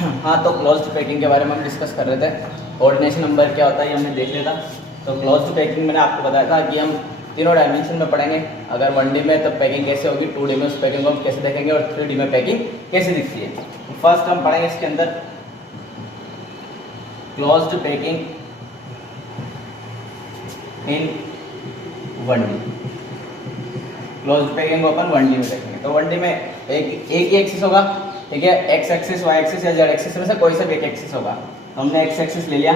हाँ, तो closed packing के बारे में हम डिस्कस कर रहे थे। कोऑर्डिनेशन नंबर क्या होता है ये हमने देख लिया था। तो क्लोज्ड पैकिंग मैंने आपको बताया था कि हम तीनों डायमेंशन में पढ़ेंगे। अगर 1D में तो पैकिंग कैसे होगी, 2D में उस पैकिंग को हम कैसे देखेंगे और 3D में पैकिंग कैसे दिखती है। तो फर्स्ट हम पढ़ेंगे इसके अंदर closed packing in 1D। Closed packing को अपन 1D में देखेंगे। तो 1D में एक ही एक्सिस होगा, ठीक है। एक्स एक्सिस, वाई एक्सिस या जेड एक्सिस में से कोई सा भी एक एक्सिस होगा। तो हमने एक्स एक्सिस ले लिया।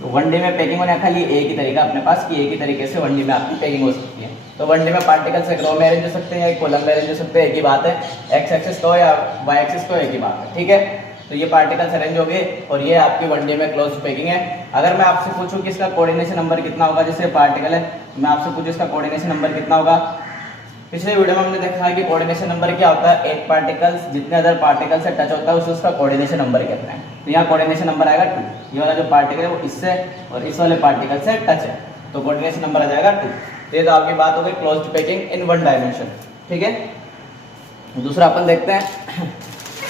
तो 1D में पैकिंग होने खाली एक ही तरीका अपने पास कि एक ही तरीके से 1D में आपकी पैकिंग हो सकती है। तो 1D में पार्टिकल्स एक रो में अरेंज हो सकते हैं या एक कॉलम में अरेंज हो सकते हैं, एक ही बात है। एक्स एक्सिस को या वाई एक्सिस को एक ही बात है, ठीक है। तो ये पार्टिकल्स अरेंज हो गए और ये आपकी 1D में क्लोज्ड पैकिंग है। अगर मैं आपसे पूछूं कि इसका कोऑर्डिनेशन नंबर कितना होगा, जैसे पार्टिकल है, मैं आपसे पूछूं इसका कोऑर्डिनेशन नंबर कितना होगा। पिछले वीडियो में हमने देखा है कि कोऑर्डिनेशन नंबर क्या होता है, एक पार्टिकल्स जितने अदर पार्टिकल से टच होता है उसे उसका कोऑर्डिनेशन नंबर कहते हैं। तो यहाँ कोऑर्डिनेशन नंबर आएगा 2। ये वाला जो पार्टिकल है वो इससे और इस वाले पार्टिकल से टच है, तो कोऑर्डिनेशन नंबर आ जाएगा 2। तो ये तो आपकी बात हो गई क्लोज्ड पैकिंग इन 1 डायमेंशन, ठीक है। दूसरा अपन देखते हैं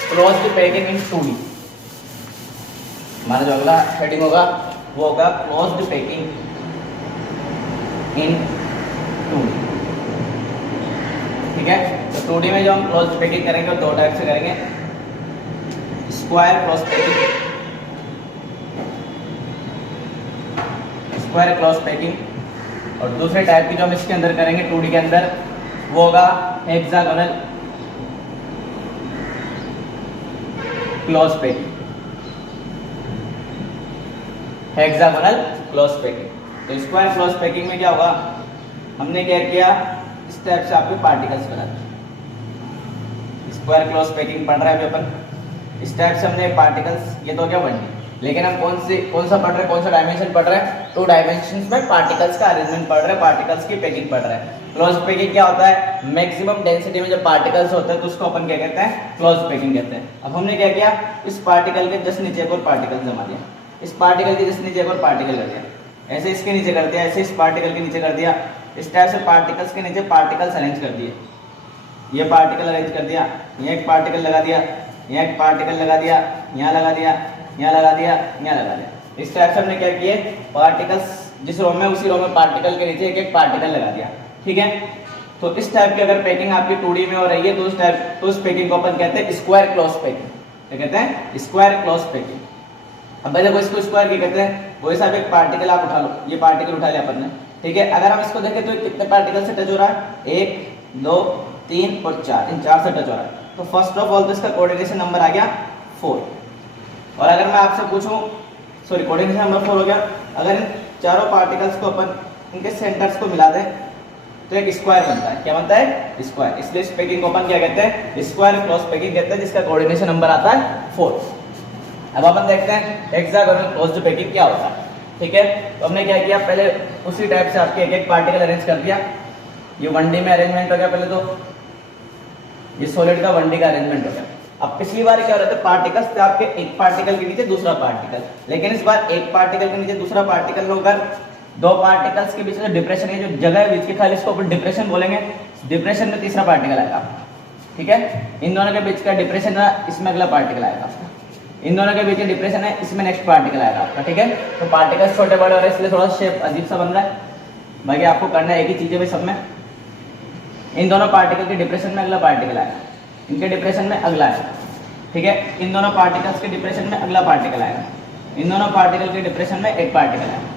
क्लोज्ड पैकिंग इन 2D। हमारा जो अगला हेडिंग होगा वो होगा क्लोज्ड पैकिंग इन 2D, ठीक है। तो 2D में जो हम क्लोज्ड पैकिंग करेंगे वो दो टाइप से करेंगे, square close packing, square close packing. और दूसरे टाइप की जो हम इसके अंदर करेंगे 2D के अंदर वो होगा hexagonal close packing, hexagonal close packing. तो स्क्वायर क्लोज पैकिंग में क्या होगा, हमने क्या किया, इस टाइप से आपके पार्टिकल्स बनाते हैं। स्क्वायर क्लोज पैकिंग पढ़ रहे हैं अभी अपन। इस टाइप से हमने पार्टिकल्स, ये तो क्या 1D, लेकिन हम कौन सा पढ़ रहे हैं, कौन सा डायमेंशन पढ़ रहे हैं, 2 डायमेंशंस में पार्टिकल्स का अरेंजमेंट पढ़ रहे हैं, पार्टिकल्स की पैकिंग पढ़ रहे हैं। क्लोज पैकिंग क्या होता है, मैक्सिमम डेंसिटी में जब पार्टिकल्स होते हैं तो उसको अपन क्या कहते हैं, क्लोज पैकिंग कहते हैं। अब हमने क्या किया, इस पार्टिकल के जस्ट नीचे एक और पार्टिकल जमा दिया, इस पार्टिकल के जस्ट नीचे एक और पार्टिकल कर दिया, ऐसे इसके नीचे कर दिया, ऐसे इस पार्टिकल के नीचे कर दिया। इस टाइप से पार्टिकल्स के नीचे पार्टिकल्स अरेंज कर दिए। ये पार्टिकल अरेंज कर दिया, यहाँ एक पार्टिकल लगा दिया, यहाँ एक पार्टिकल लगा दिया, यहाँ लगा दिया, यहाँ लगा दिया, यहाँ लगा दिया। इस टाइप से हमने क्या किए, पार्टिकल्स जिस रो में उसी रो में पार्टिकल के नीचे एक एक पार्टिकल लगा दिया, ठीक है। तो इस टाइप की अगर पैकिंग आपकी 2D में हो रही है तो उस टाइप, तो उस पैकिंग को अपन कहते हैं स्क्वायर क्लोज पैकिंग। क्या कहते हैं, स्क्वायर क्लोज पैकिंग। अब देखो इसको स्क्वायर क्या कहते हैं, वही साहब एक पार्टिकल आप उठा लो, ये पार्टिकल उठा लिया अपन ने, ठीक है। अगर हम इसको देखें तो कितने पार्टिकल से टच हो रहा है, 1 2 3 और 4, इन 4 से टच हो रहा है। तो फर्स्ट ऑफ ऑल तो इसका कोऑर्डिनेशन नंबर आ गया 4। और अगर मैं आपसे पूछूं, सॉरी कोऑर्डिनेशन नंबर 4 हो गया। अगर इन चारों पार्टिकल्स को अपन इनके सेंटर्स को मिला दें तो एक स्क्वायर बनता है। क्या बनता है, स्क्वायर। इसलिए इस पैकिंग को अपन क्या कहते हैं, स्क्वायर क्लोज पैकिंग कहते हैं, जिसका कोऑर्डिनेशन नंबर आता है 4। अब अपन देखते हैं हेक्सागोनल क्लोज्ड पैकिंग क्या होता है, ठीक है। तो हमने क्या किया, पहले उसी टाइप से आपके एक एक पार्टिकल अरेंज कर दिया। ये 1D में अरेंजमेंट हो गया, पहले तो ये सॉलिड का 1D का अरेंजमेंट हो गया। अब पिछली बार क्या हो रहा था, पार्टिकल्स थे आपके, एक पार्टिकल के नीचे दूसरा पार्टिकल, लेकिन इस बार एक पार्टिकल के नीचे दूसरा पार्टिकल होकर दो पार्टिकल्स के बीच में डिप्रेशन है, जो जगह है बीच की खाली, इसको अपन डिप्रेशन बोलेंगे। डिप्रेशन में तीसरा पार्टिकल आएगा, ठीक है। इन दोनों के बीच का डिप्रेशन है, इसमें अगला पार्टिकल आएगा। इन दोनों के बीच डिप्रेशन है, इसमें नेक्स्ट पार्टिकल आएगा आपका, ठीक है। तो पार्टिकल्स छोटे बड़े हो रहे हैं इसलिए थोड़ा शेप अजीब सा बन रहा है, बाकी आपको करना है एक ही चीज है भाई सब में। इन दोनों पार्टिकल के डिप्रेशन में अगला पार्टिकल आएगा, इनके डिप्रेशन में अगला आएगा, ठीक है। इन दोनों पार्टिकल्स के डिप्रेशन में अगला पार्टिकल आएगा, इन दोनों पार्टिकल के डिप्रेशन में एक पार्टिकल आएगा,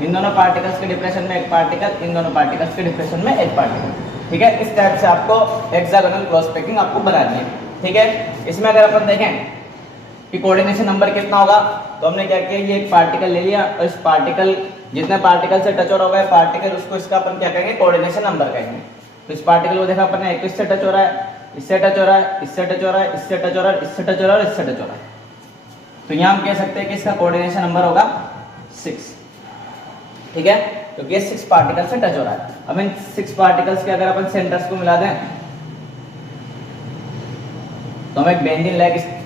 इन दोनों पार्टिकल्स के डिप्रेशन में एक पार्टिकल, इन दोनों पार्टिकल्स के डिप्रेशन में एक पार्टिकल, ठीक है। इस टाइप से आपको हेक्सागोनल क्लोज पैकिंग आपको बनानी है, ठीक है। इसमें अगर अपन देखें कि कोऑर्डिनेशन नंबर कितना होगा, तो हमने क्या किया, ये एक पार्टिकल ले लिया और इस पार्टिकल, जितने पार्टिकल से टच हो रहा है पार्टिकल, उसको इसका अपन क्या कहेंगे, कोऑर्डिनेशन नंबर कहेंगे। तो इस पार्टिकल को देखा अपन ने, एक इससे टच हो रहा है, इससे टच हो रहा है, इससे टच हो रहा है, इससे टच हो रहा है, इससे टच हो रहा है, इससे टच हो रहा है। तो यहाँ हम कह सकते हैं कि इसका कोऑर्डिनेशन नंबर होगा 6, ठीक है, क्योंकि ये 6 पार्टिकल से टच हो रहा है। अब इन 6 पार्टिकल्स के अगर अपन सेंटर्स को मिला दें तो हमें एक बेंजीन लाइक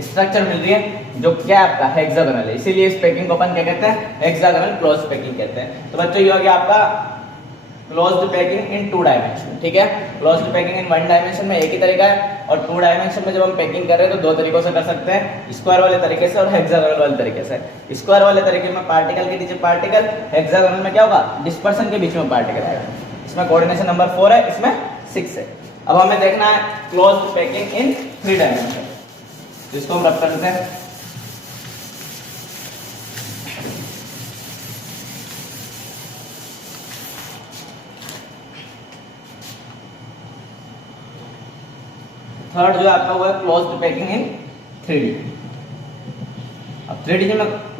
स्ट्रक्चर मिल रही है, जो क्या आपका हेक्सागोनल है। इसीलिए इस पैकिंग को अपन क्या कहते हैं, हेक्सागोनल क्लोज पैकिंग कहते हैं। तो बच्चों ये हो गया आपका क्लोज्ड पैकिंग इन 2 डायमेंशन, ठीक है। क्लोज्ड पैकिंग इन 1 डायमेंशन में एक ही तरीका है, और 2 डायमेंशन में जब हम पैकिंग कर रहे हैं तो 2 तरीकों से कर सकते हैं, स्क्वायर वाले तरीके से और हेक्सागोनल वाले तरीके से। स्क्वायर वाले तरीके में पार्टिकल के नीचे पार्टिकल, हेक्सागोनल में क्या होगा, डिस्पर्सन के बीच में पार्टिकल आएगा। इसमें कोऑर्डिनेशन नंबर 4 है, इसमें 6 है। अब हमें देखना है क्लोज्ड पैकिंग इन 3 डायमेंशन, जिसको हम रख करते हैं। थर्ड जो आपका हुआ है क्लोज्ड पैकिंग इन 3D। अब 3D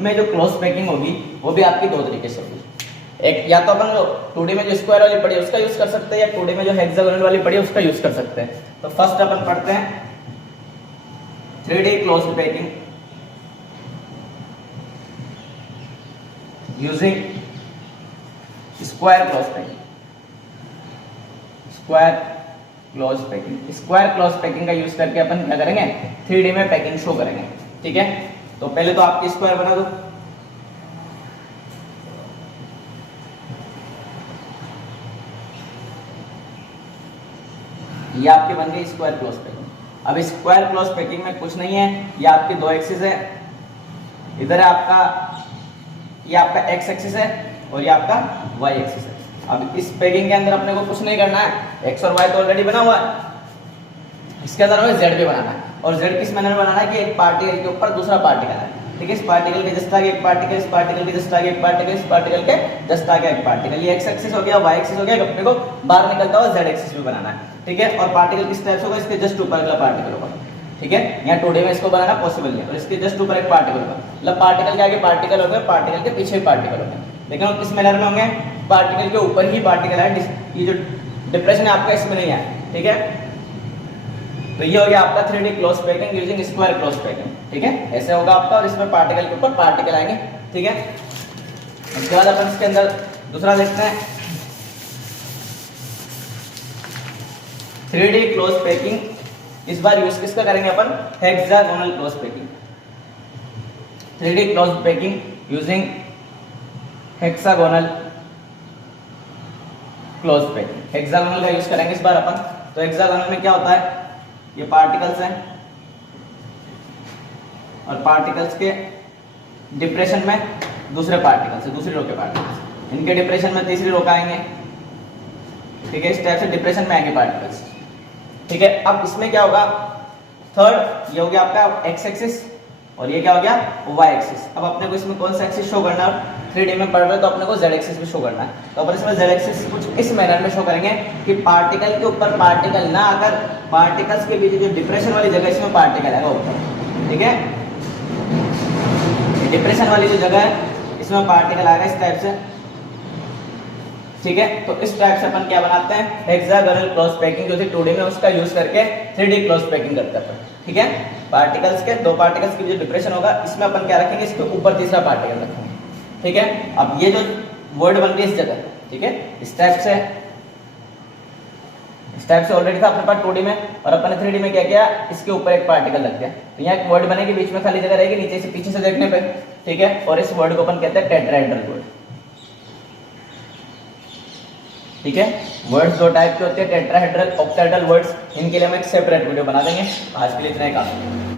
में जो क्लोज पैकिंग होगी वो भी आपकी 2 तरीके से होगी। एक या तो अपन 2D में जो स्क्वायर वाली पड़ी है उसका यूज कर सकते हैं, या 2D में जो हेक्सागोनल वाली पड़ी है उसका यूज कर सकते हैं। तो फर्स्ट अपन पढ़ते हैं 3D closed packing using square close packing. Square close packing का यूज करके अपन क्या करेंगे, 3D में पैकिंग शो करेंगे, ठीक है। तो पहले तो आपकी स्क्वायर बना दो। ये आपके बन गई स्क्वायर क्लोज पैकिंग। अब स्क्वायर क्लोज पैकिंग में कुछ नहीं है, ये आपके 2 एक्सिस है, इधर है आपका, ये आपका एक्स एक्सिस है और ये आपका वाई एक्सिस है। अब इस पैकिंग के अंदर अपने को कुछ नहीं करना है, एक्स और वाई तो ऑलरेडी बना हुआ है, इसके अंदर हमें जेड भी बनाना है। और जेड किस मैनर में बनाना है कि एक पार्टिकल के ऊपर दूसरा पार्टिकल है, ठीक है। इस पार्टिकल के जस्ट आगे एक पार्टिकल, इस पार्टिकल के जस्ट आगे एक पार्टिकल, इस पार्टिकल के जस्ट आगे एक पार्टिकल। ये एक्स एक्सिस हो गया, वाई एक्सिस हो गया, अपने को बाहर निकलता हुआ जेड एक्सिस भी बनाना है, ठीक है। और पार्टिकल किस टाइप से होगा, इसके जस्ट ऊपर अगला पार्टिकल होगा, ठीक है। यहाँ 2D में इसको बनाना पॉसिबल नहीं है, और इसके जस्ट ऊपर एक पार्टिकल होगा, मतलब पार्टिकल के आगे पार्टिकल हो गए, पार्टिकल के पीछे पार्टिकल हो गए, लेकिन किस मैनर में होंगे, पार्टिकल के ऊपर ही पार्टिकल है। ये जो डिप्रेशन है आपका इसमें नहीं है, ठीक है। तो ये हो गया आपका 3D close packing using square close packing, ठीक है। ऐसे होगा आपका, और इसमें पार्टिकल के ऊपर पार्टिकल आएंगे, ठीक है। उसके बाद अपन इसके अंदर दूसरा देखते हैं 3D क्लोज पैकिंग। इस बार यूज किसका करेंगे अपन, hexagonal close packing. 3D close packing using hexagonal close packing. Hexagonal का यूज करेंगे इस बार अपन। तो हेक्सागोनल में क्या होता है, ये पार्टिकल्स हैं, और पार्टिकल्स के डिप्रेशन में दूसरे पार्टिकल्स है, दूसरी रो के पार्टिकल्स, इनके डिप्रेशन में तीसरी रो का आएंगे, ठीक है। इस टाइप से डिप्रेशन में आएंगे पार्टिकल्स, ठीक है। अब इसमें क्या होगा, थर्ड ये हो गया आपका एक्स एक्सिस, और ये क्या हो गया, वाई एक्सिस। अब अपने को इसमें कौन सा एक्सिस शो करना है, 3D में पढ़ रहे तो अपने को जेड एक्सिस भी शो करना है। तो अपन इसमें जेड एक्सिस कुछ इस मैनर में शो करेंगे कि पार्टिकल के ऊपर पार्टिकल ना आकर पार्टिकल्स के बीच जो डिप्रेशन वाली जगह इसमें पार्टिकल आएगा ऊपर, ठीक है। डिप्रेशन वाली जो जगह है इसमें पार्टिकल आएगा इस टाइप से, ठीक है। तो इस टाइप से अपन क्या बनाते हैं, हेक्सागोनल क्लोज पैकिंग जो थी 2D में उसका यूज करके 3D क्लोज पैकिंग करते हैं, ठीक है। पार्टिकल्स के 2 पार्टिकल्स की जो डिप्रेशन होगा इसमें अपन क्या रखेंगे, इसके ऊपर तीसरा पार्टिकल रखेंगे, ठीक है। अब ये जो वर्ड बन रही है इस जगह, ठीक है, इस टाइप से ऑलरेडी था अपने पास 2D में, और अपन ने 3D में क्या किया, इसके ऊपर एक पार्टिकल रख दिया। तो यहाँ एक वर्ड बनेगी, बीच में खाली जगह रहेगी नीचे से पीछे से देखने पे, ठीक है। और इस वर्ड को अपन कहते हैं टेट्राहेड्रल वर्ड, ठीक है। वर्ड्स 2 टाइप के होते हैं, टेट्राहेड्रल, ऑक्टाहेड्रल वर्ड्स। इनके लिए हम एक सेपरेट वीडियो बना देंगे। आज के लिए इतना ही काफी है।